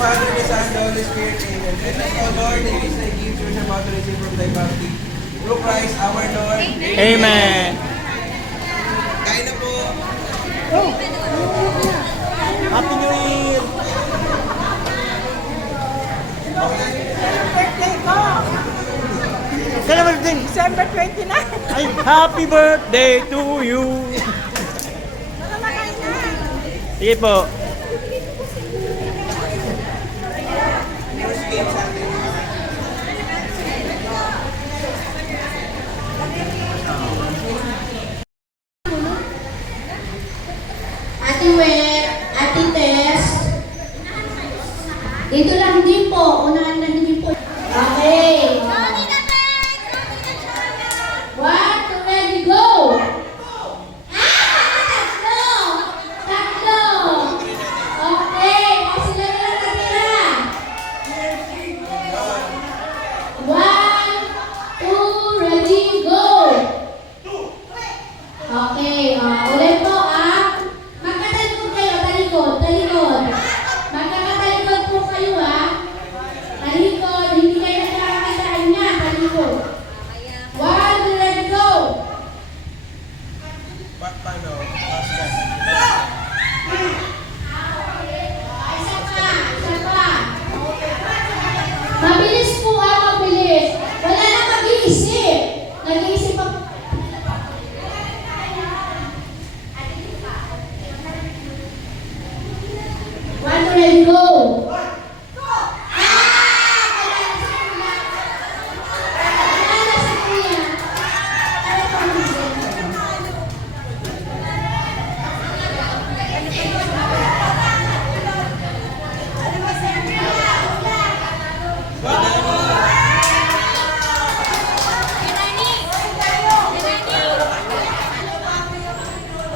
Father, the Son, the Holy Spirit. Amen. Let us, O Lord, the peace that gives yours about to receive from thy bounty. Through Christ our Lord. Amen. Kain na po. Oh. Happy New Year! Birthday ko! Kailan birthday? December 29. Ay, happy birthday to you! Nakalagay na. Sige po. Ate Wet, Ate Tess. Dito lang hindi po. Unahan na hindi po. Okay. 1, 2, ready, go! Tatlo! Tatlo! Okay. Sila na lang natira. 1, 2, ready, go! Okay. Ulit po, magkatalikod kayo, talikod. Magkakatalikod po kayo, Talikod, hindi kayo nakakakitaan niya, talikod. 1, 2, ready, go! Paano? Isa pa. Mabilis po, mabilis. Wala na mag-iisip. Nag-iisip pa. 1, 2, ready, go!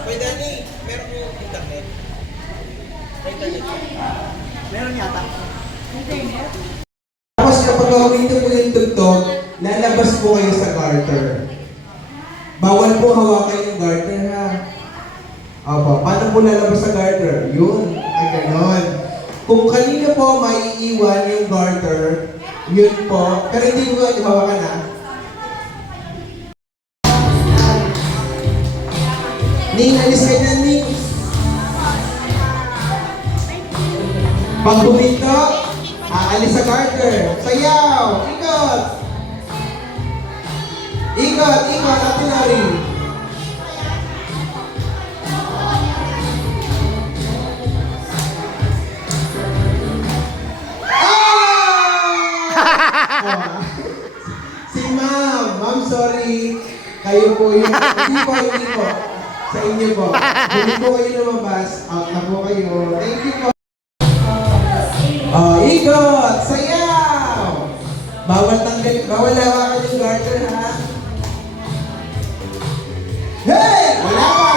Wait, Danny, meron mo internet? May internet siya. Meron yata. Tapos kapag huminto po yung tugtog, lalabas po kayo sa garter. Bawal po hawakan yung garter, ha? Opo, paano po lalabas sa garter? Yun, ay ganon. Kung kanina po maiiwan yung garter, yun po, pero hindi ko hawakan, ha? Ning, alis kayo na, Ning. Pag huminto, aalis sa garter. Sayaw! Ikot! Ikot! Ate Nari. Ah! Si Ma'am. Ma'am, sorry. Kayo po yung... Hindi po. Sa inyo po. Hindi po kayo lumabas. Out na po kayo. Thank you po. Ikot! Sayaw! Bawal hawakan yung garter, ha? Hey! Wala pa!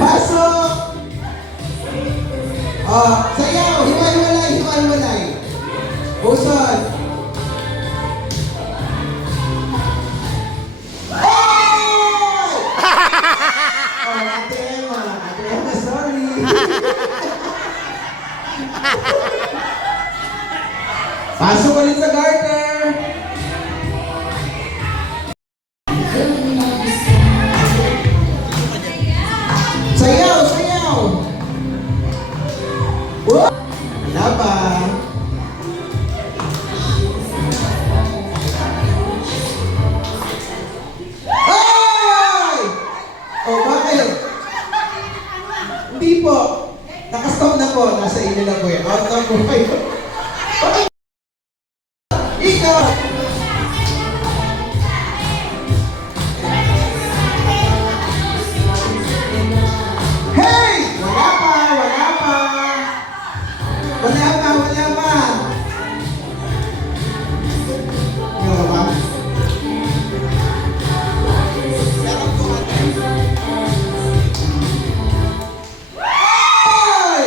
Pasok! Sayaw! Hiwalay! Usod! Ate Emma, sorry. Pasok ulit sa garter. Sayaw! Wala pa. Ay! Bakit? Hindi po. Nakastop na po. Nasa inyo na po yan. Out na po kayo. Ikaw! Hey! Wala pa! Wala pa! Ay!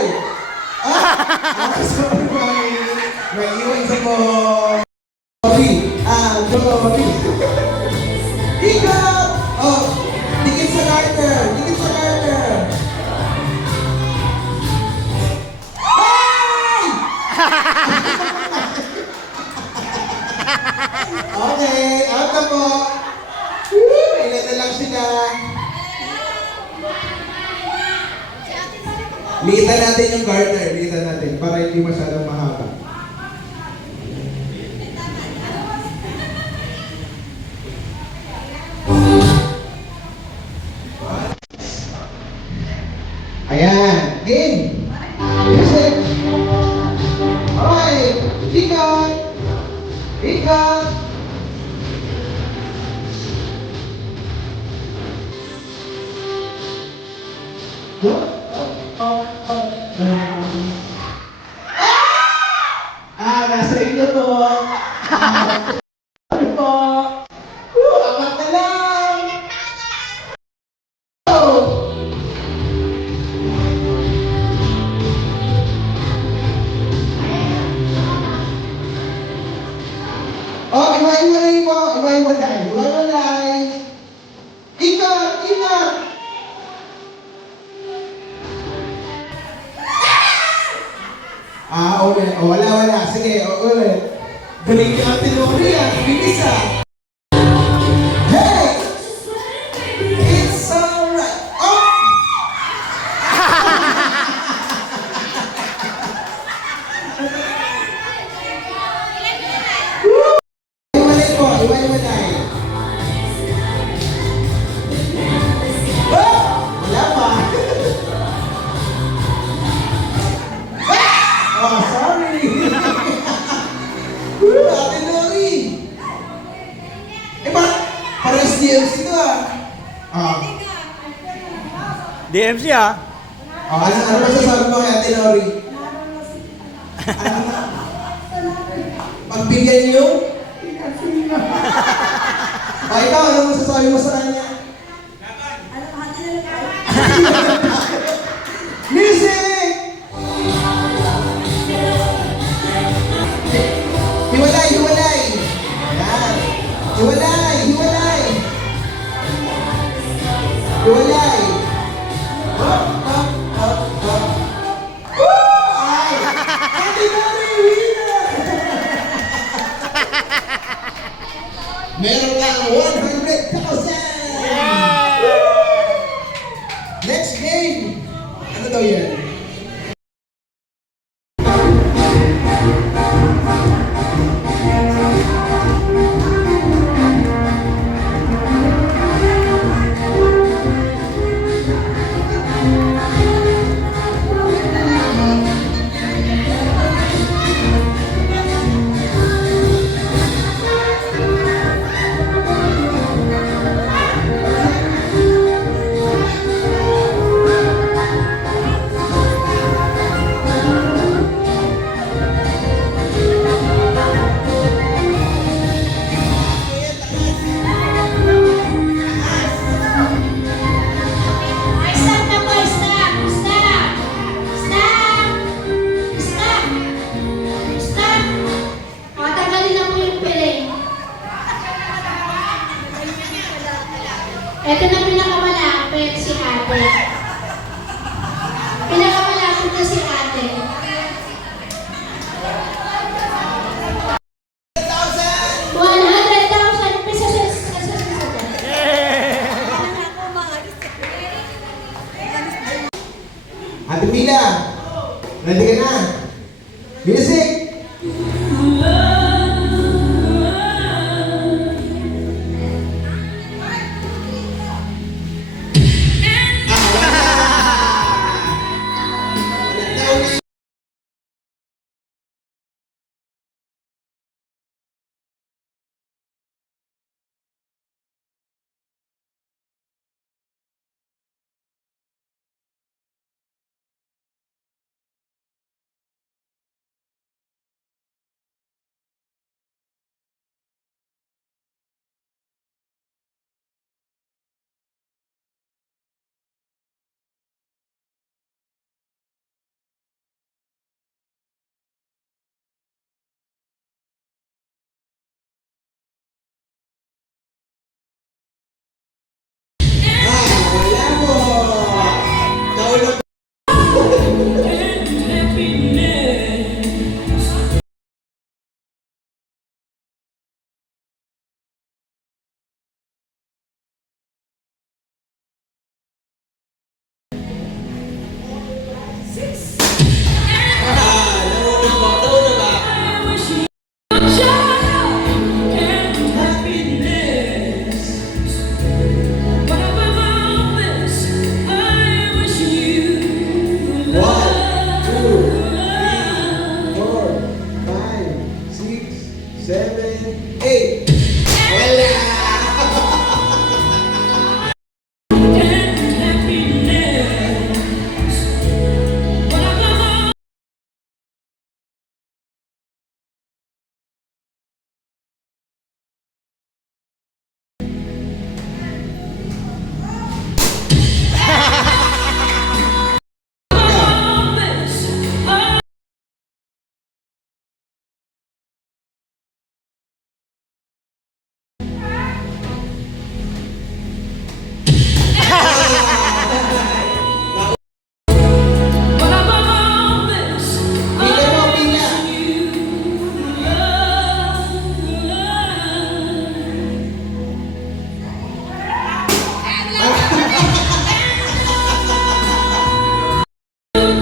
Sorry, na lang sila. Liitan natin yung garter. Liitan natin para hindi masyadong mahaba. Ayan. Game. Music. Alright. Ikat. Ikat. Nasa inyo to. Ano po? Apat na lang. Oh! Oh, iwa-iwalay mo. Iwa-iwalay. Iwa-iwalay. Ingat! Ingat! Ulit. Wala. Sige, ulit. Galing ka ang tinuri ah. Bilis ah. Hey! It's alright. Oh! Iwalay po. Iwalay. Oh! Wala pa. Oh, sorry. Ate Nori. Pares DMC to ah. DMC ah. Ano masasabi mo kay Ate Nori? Pagbigyan niyo? Ikaw, ano masasabi mo sa kanya? Music! Hiwalay! Ayan. Hiwalay! Hop! Ay! Ate Nori, winner! Meron kang 100,000! Next game! Ano daw yan? Stop na po, stop! Stop! Tanggalin na po yung piling. Ito na pinakamalapit si ate. Pinakamalapit na si ate. 100,000 pesos. Ate Mila, ready ka na? Music!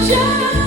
Just